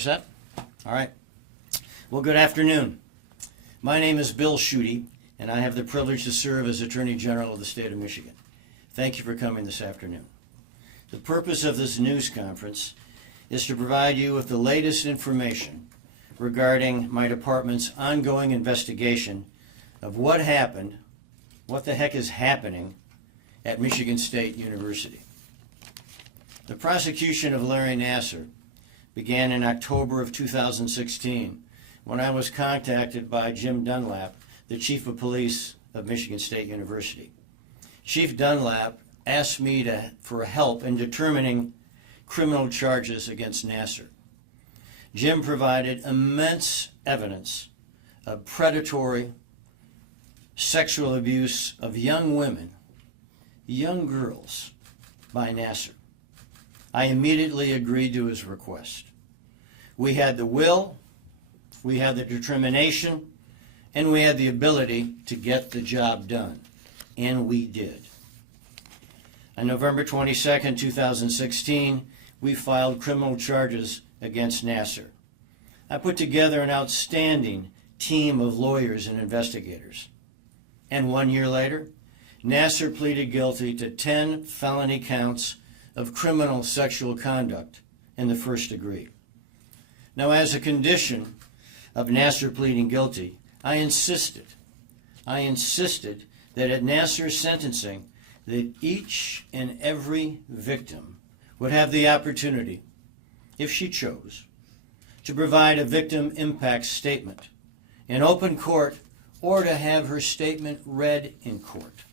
Set? All right. Well, good afternoon. My name is Bill Schuette, and I have the privilege to serve as Attorney General of the state of Michigan. Thank you for coming this afternoon. The purpose of this news conference is to provide you with the latest information regarding my department's ongoing investigation of what happened, what the heck is happening at Michigan State University. The prosecution of Larry Nassar began in October of 2016 when I was contacted by Jim Dunlap, the Chief of Police of Michigan State University. Chief Dunlap asked me for help in determining criminal charges against Nasser. Jim provided immense evidence of predatory sexual abuse of young women, young girls, by Nasser. I immediately agreed to his request. We had the will, we had the determination, and we had the ability to get the job done. And we did. On November 22, 2016, we filed criminal charges against Nasser. I put together an outstanding team of lawyers and investigators. And 1 year later, Nasser pleaded guilty to 10 felony counts of criminal sexual conduct in the first degree. Now, as a condition of Nasser pleading guilty, I insisted that at Nasser's sentencing, that each and every victim would have the opportunity, if she chose, to provide a victim impact statement in open court or to have her statement read in court.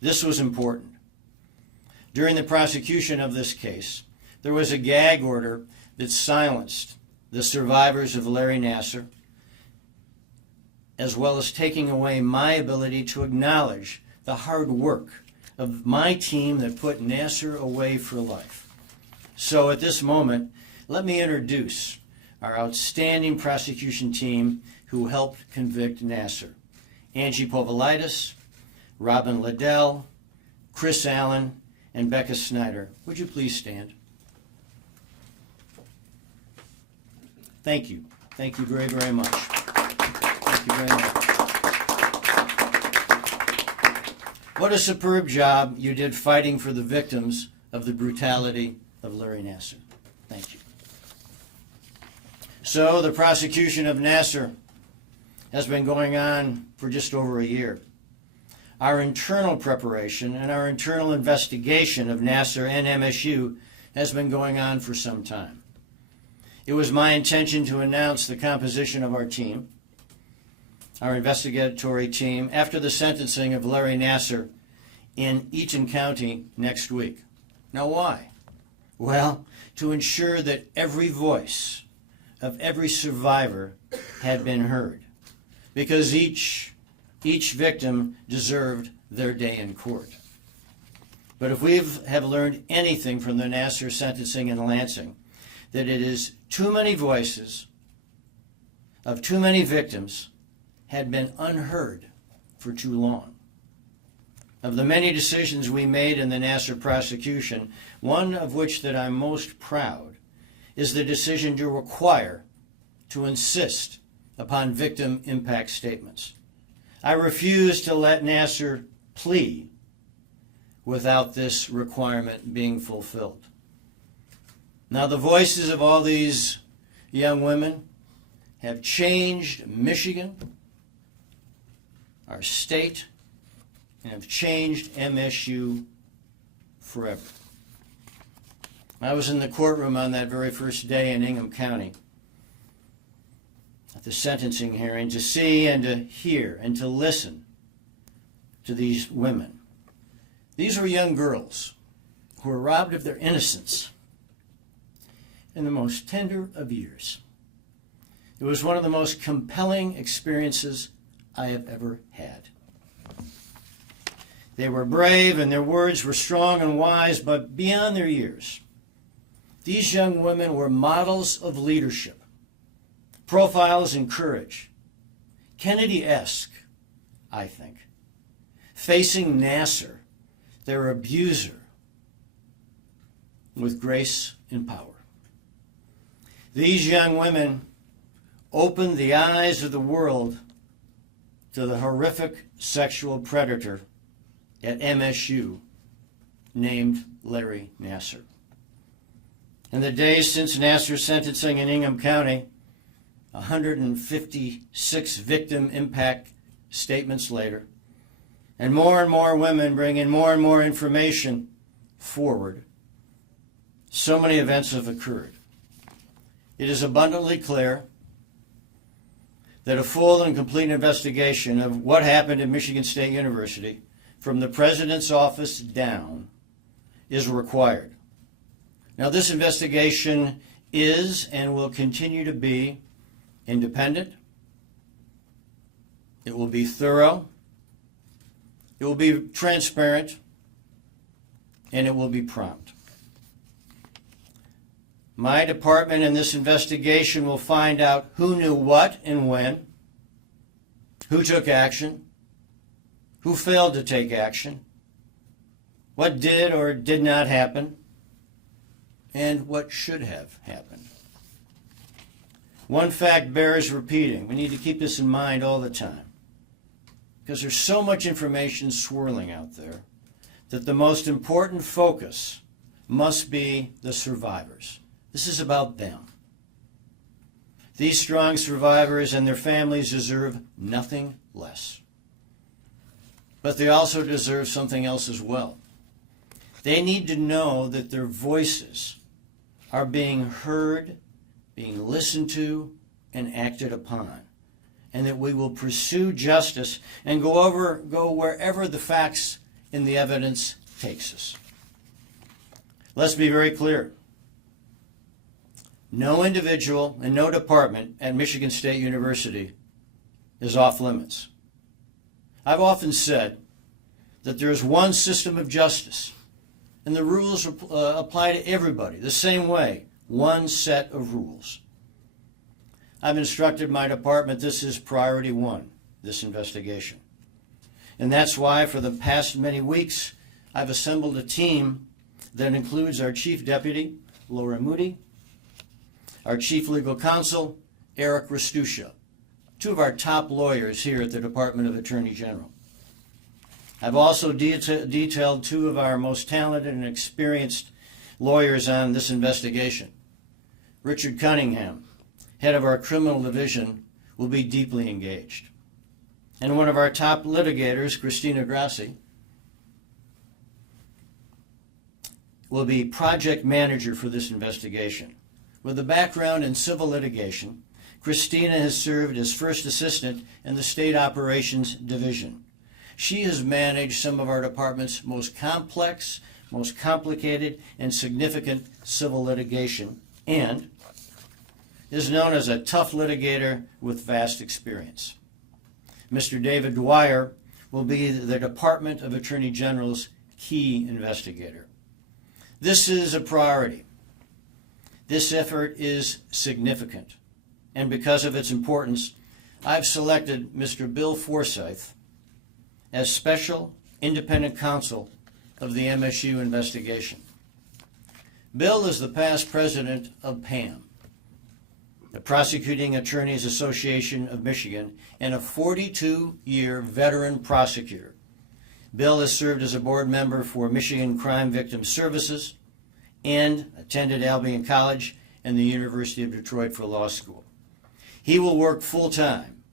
This was important. During the prosecution of this case, there was a gag order that silenced the survivors of Larry Nassar, as well as taking away my ability to acknowledge the hard work of my team that put Nasser away for life. So at this moment, let me introduce our outstanding prosecution team who helped convict Nasser. Angie Povolitis, Robin Liddell, Chris Allen, and Becca Snyder. Would you please stand? Thank you. Thank you very, very much. Thank you very much. What a superb job you did fighting for the victims of the brutality of Larry Nassar. Thank you. So the prosecution of Nasser has been going on for just over a year. Our internal preparation and our internal investigation of Nasser and MSU has been going on for some time. It was my intention to announce the composition of our team, our investigatory team, after the sentencing of Larry Nassar in Eaton County next week. Now why? Well, to ensure that every voice of every survivor had been heard, because each victim deserved their day in court. But if we have learned anything from the Nasser sentencing in Lansing, that it is too many voices of too many victims had been unheard for too long. Of the many decisions we made in the Nasser prosecution, one of which that I'm most proud is the decision to insist upon victim impact statements. I refuse to let Nasser plead without this requirement being fulfilled. Now, the voices of all these young women have changed Michigan, our state, and have changed MSU forever. I was in the courtroom on that very first day in Ingham County at the sentencing hearing to see and to hear and to listen to these women. These were young girls who were robbed of their innocence in the most tender of years. It was one of the most compelling experiences I have ever had. They were brave and their words were strong and wise, but beyond their years, these young women were models of leadership, profiles in courage, Kennedy-esque, I think, facing Nasser, their abuser, with grace and power. These young women opened the eyes of the world to the horrific sexual predator at MSU named Larry Nassar. In the days since Nasser's sentencing in Ingham County, 156 victim impact statements later, and more women bringing more and more information forward, so many events have occurred. It is abundantly clear that a full and complete investigation of what happened at Michigan State University from the president's office down is required. Now, this investigation is and will continue to be independent. It will be thorough. It will be transparent. And it will be prompt. My department in this investigation will find out who knew what and when, who took action, who failed to take action, what did or did not happen, and what should have happened. One fact bears repeating. We need to keep this in mind all the time, because there's so much information swirling out there that the most important focus must be the survivors. This is about them. These strong survivors and their families deserve nothing less. But they also deserve something else as well. They need to know that their voices are being heard, being listened to, and acted upon, and that we will pursue justice and go wherever the facts and the evidence takes us. Let's be very clear. No individual and no department at Michigan State University is off limits. I've often said that there is one system of justice, and the rules apply to everybody the same way, one set of rules. I've instructed my department this is priority one, this investigation. And that's why for the past many weeks, I've assembled a team that includes our Chief Deputy, Laura Moody, our Chief Legal Counsel, Eric Restucia, two of our top lawyers here at the Department of Attorney General. I've also detailed two of our most talented and experienced lawyers on this investigation. Richard Cunningham, head of our criminal division, will be deeply engaged. And one of our top litigators, Christina Grassi, will be project manager for this investigation. With a background in civil litigation, Christina has served as first assistant in the State Operations Division. She has managed some of our department's most complex, most complicated, and significant civil litigation, and is known as a tough litigator with vast experience. Mr. David Dwyer will be the Department of Attorney General's key investigator. This is a priority. This effort is significant, and because of its importance, I've selected Mr. Bill Forsyth as Special Independent Counsel of the MSU investigation. Bill is the past president of PAM, the Prosecuting Attorneys Association of Michigan, and a 42-year veteran prosecutor. Bill has served as a board member for Michigan Crime Victim Services and attended Albion College and the University of Detroit for law school. He will work full-time.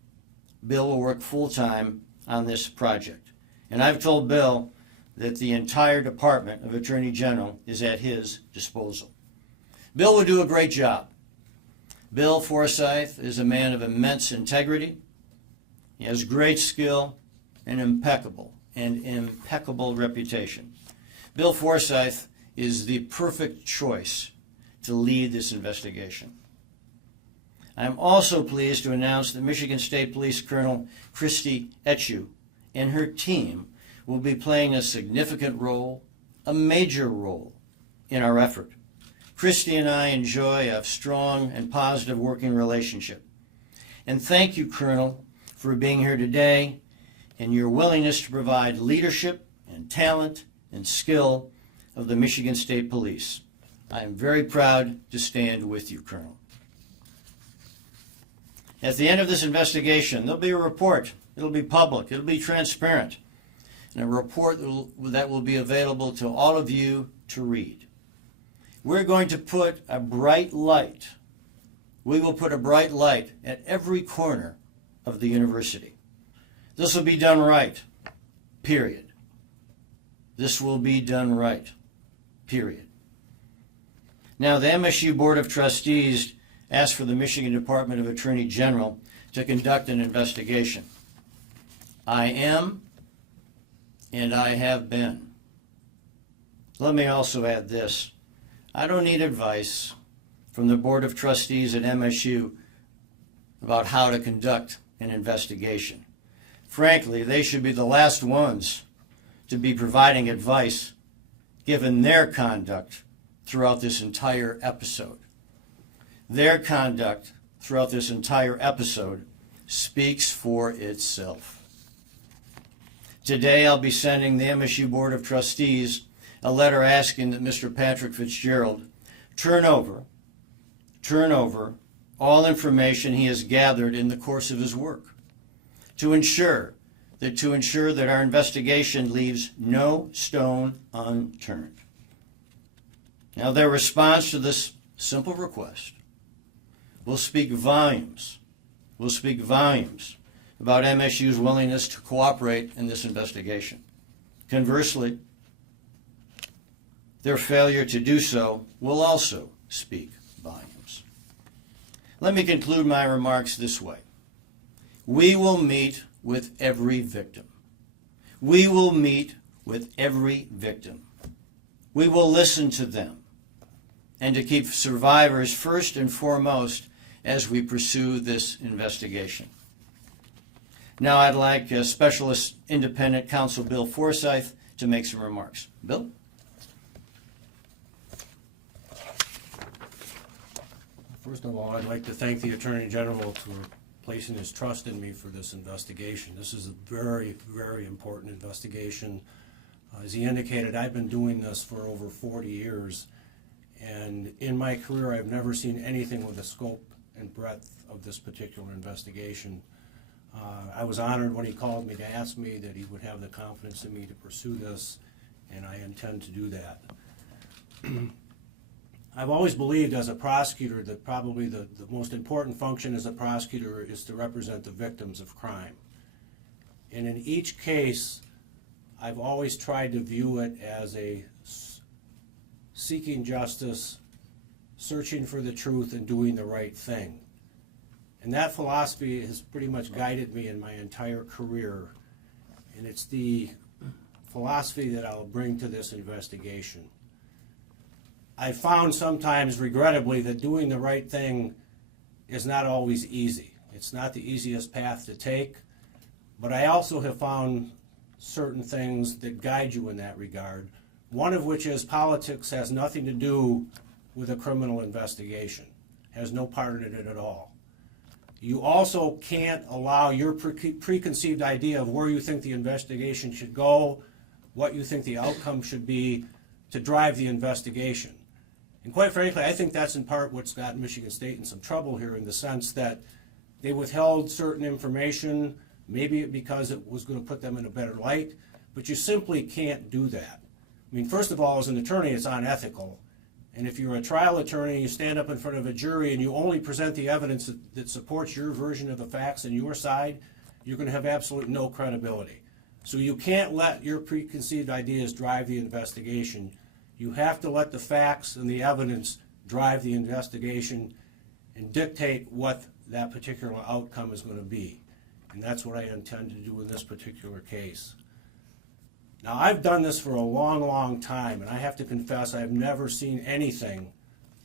Bill will work full-time on this project. And I've told Bill that the entire Department of Attorney General is at his disposal. Bill will do a great job. Bill Forsyth is a man of immense integrity. He has great skill and impeccable reputation. Bill Forsyth is the perfect choice to lead this investigation. I'm also pleased to announce that Michigan State Police Colonel Christy Etchew and her team will be playing a significant role, a major role, in our effort. Christy and I enjoy a strong and positive working relationship. And thank you, Colonel, for being here today and your willingness to provide leadership and talent and skill of the Michigan State Police. I am very proud to stand with you, Colonel. At the end of this investigation, there'll be a report. It'll be public. It'll be transparent. And a report that will be available to all of you to read. We're going to put a bright light. We will put a bright light at every corner of the university. This will be done right, period. This will be done right, period. Now, the MSU Board of Trustees asked for the Michigan Department of Attorney General to conduct an investigation. I am, and I have been. Let me also add this. I don't need advice from the Board of Trustees at MSU about how to conduct an investigation. Frankly, they should be the last ones to be providing advice given their conduct throughout this entire episode. Their conduct throughout this entire episode speaks for itself. Today I'll be sending the MSU Board of Trustees a letter asking that Mr. Patrick Fitzgerald turn over all information he has gathered in the course of his work to ensure that our investigation leaves no stone unturned. Now, their response to this simple request will speak volumes about MSU's willingness to cooperate in this investigation. Conversely, their failure to do so will also speak volumes. Let me conclude my remarks this way. We will meet with every victim. We will meet with every victim. We will listen to them and to keep survivors first and foremost as we pursue this investigation. Now I'd like Specialist Independent Counsel Bill Forsyth to make some remarks. Bill? First of all, I'd like to thank the Attorney General for placing his trust in me for this investigation. This is a very, very important investigation. As he indicated, I've been doing this for over 40 years, and in my career I've never seen anything with the scope and breadth of this particular investigation. I was honored when he called me to ask me that he would have the confidence in me to pursue this, and I intend to do that. I've always believed as a prosecutor that probably the most important function as a prosecutor is to represent the victims of crime. And in each case, I've always tried to view it as a seeking justice, searching for the truth, and doing the right thing. And that philosophy has pretty much guided me in my entire career, and it's the philosophy that I'll bring to this investigation. I found sometimes, regrettably, that doing the right thing is not always easy. It's not the easiest path to take, but I also have found certain things that guide you in that regard, one of which is politics has nothing to do with a criminal investigation, has no part in it at all. You also can't allow your preconceived idea of where you think the investigation should go, what you think the outcome should be, to drive the investigation. And quite frankly, I think that's in part what's gotten Michigan State in some trouble here, in the sense that they withheld certain information, maybe because it was going to put them in a better light, but you simply can't do that. I mean, first of all, as an attorney, it's unethical. And if you're a trial attorney, you stand up in front of a jury and you only present the evidence that supports your version of the facts and your side, you're going to have absolutely no credibility. So you can't let your preconceived ideas drive the investigation. You have to let the facts and the evidence drive the investigation and dictate what that particular outcome is going to be. And that's what I intend to do in this particular case. Now, I've done this for a long, long time, and I have to confess I've never seen anything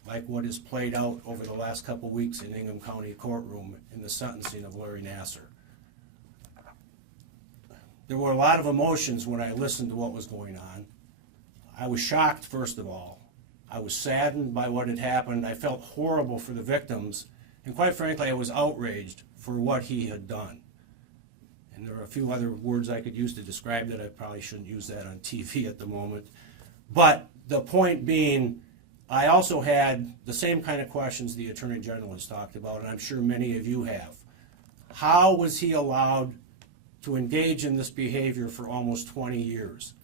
like what has played out over the last couple weeks in Ingham County courtroom in the sentencing of Larry Nassar. There were a lot of emotions when I listened to what was going on. I was shocked, first of all. I was saddened by what had happened. I felt horrible for the victims, and quite frankly, I was outraged for what he had done. And there are a few other words I could use to describe that. I probably shouldn't use that on TV at the moment. But the point being, I also had the same kind of questions the Attorney General has talked about, and I'm sure many of you have. How was he allowed to engage in this behavior for almost 20 years?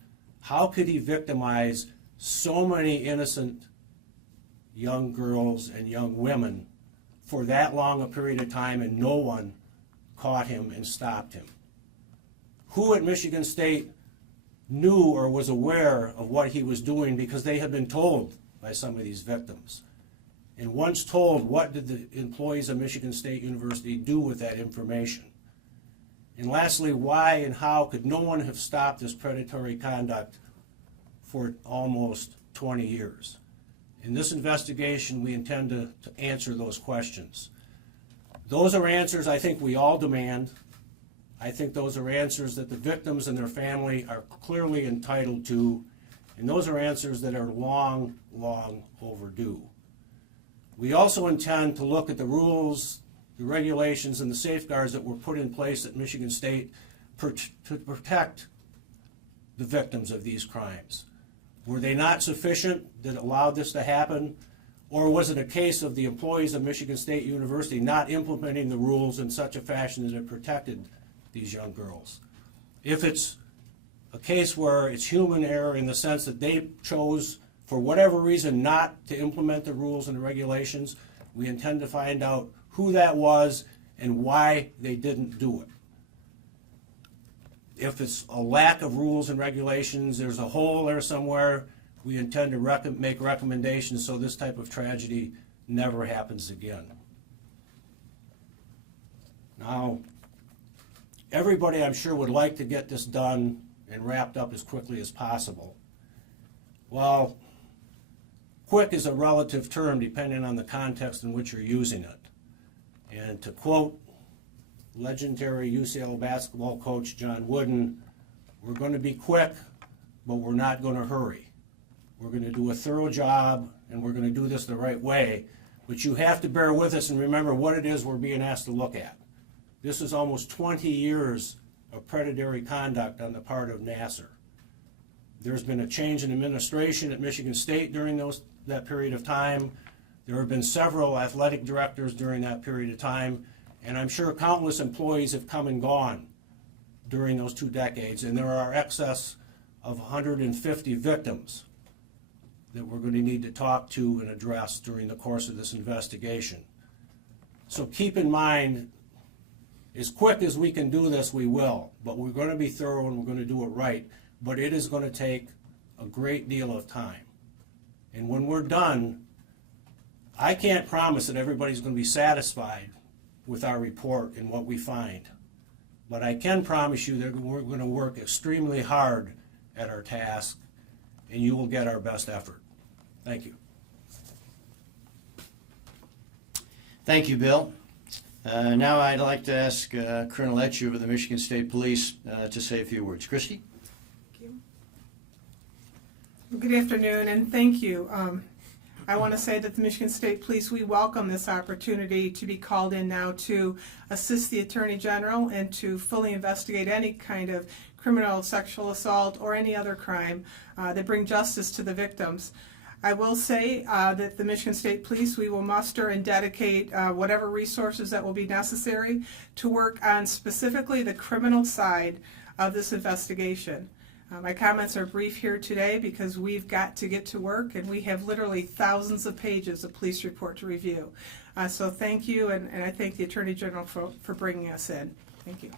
How could he victimize so many innocent young girls and young women for that long a period of time and no one caught him and stopped him? Who at Michigan State knew or was aware of what he was doing because they had been told by some of these victims? And once told, what did the employees of Michigan State University do with that information? And lastly, why and how could no one have stopped this predatory conduct for almost 20 years? In this investigation, we intend to answer those questions. Those are answers I think we all demand. I think those are answers that the victims and their family are clearly entitled to, and those are answers that are long, long overdue. We also intend to look at the rules, the regulations, and the safeguards that were put in place at Michigan State to protect the victims of these crimes. Were they not sufficient that allowed this to happen? Or was it a case of the employees of Michigan State University not implementing the rules in such a fashion that it protected these young girls? If it's a case where it's human error in the sense that they chose, for whatever reason, not to implement the rules and the regulations, we intend to find out who that was and why they didn't do it. If it's a lack of rules and regulations, there's a hole there somewhere, we intend to make recommendations so this type of tragedy never happens again. Now, everybody I'm sure would like to get this done and wrapped up as quickly as possible. Well, quick is a relative term depending on the context in which you're using it. And to quote legendary UCLA basketball coach John Wooden, we're going to be quick, but we're not going to hurry. We're going to do a thorough job, and we're going to do this the right way. But you have to bear with us and remember what it is we're being asked to look at. This is almost 20 years of predatory conduct on the part of Nasser. There's been a change in administration at Michigan State during that period of time. There have been several athletic directors during that period of time, and I'm sure countless employees have come and gone during those 2 decades, and there are excess of 150 victims that we're going to need to talk to and address during the course of this investigation. So keep in mind, as quick as we can do this, we will, but we're going to be thorough and we're going to do it right, but it is going to take a great deal of time. And when we're done, I can't promise that everybody's going to be satisfied with our report and what we find, but I can promise you that we're going to work extremely hard at our task, and you will get our best effort. Thank you. Thank you, Bill. Now I'd like to ask Colonel Etchew of the Michigan State Police to say a few words. Christy? Thank you. Good afternoon, and thank you. I want to say that the Michigan State Police, we welcome this opportunity to be called in now to assist the Attorney General and to fully investigate any kind of criminal sexual assault or any other crime that bring justice to the victims. I will say that the Michigan State Police, we will muster and dedicate whatever resources that will be necessary to work on specifically the criminal side of this investigation. My comments are brief here today because we've got to get to work and we have literally thousands of pages of police report to review. So thank you, and I thank the Attorney General for bringing us in. Thank you.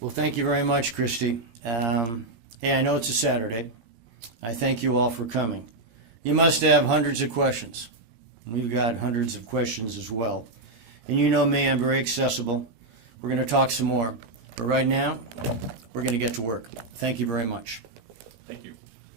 Well, thank you very much, Christy. Hey, I know it's a Saturday. I thank you all for coming. You must have hundreds of questions. We've got hundreds of questions as well. And you know me, I'm very accessible. We're going to talk some more. But right now, we're going to get to work. Thank you very much. Thank you.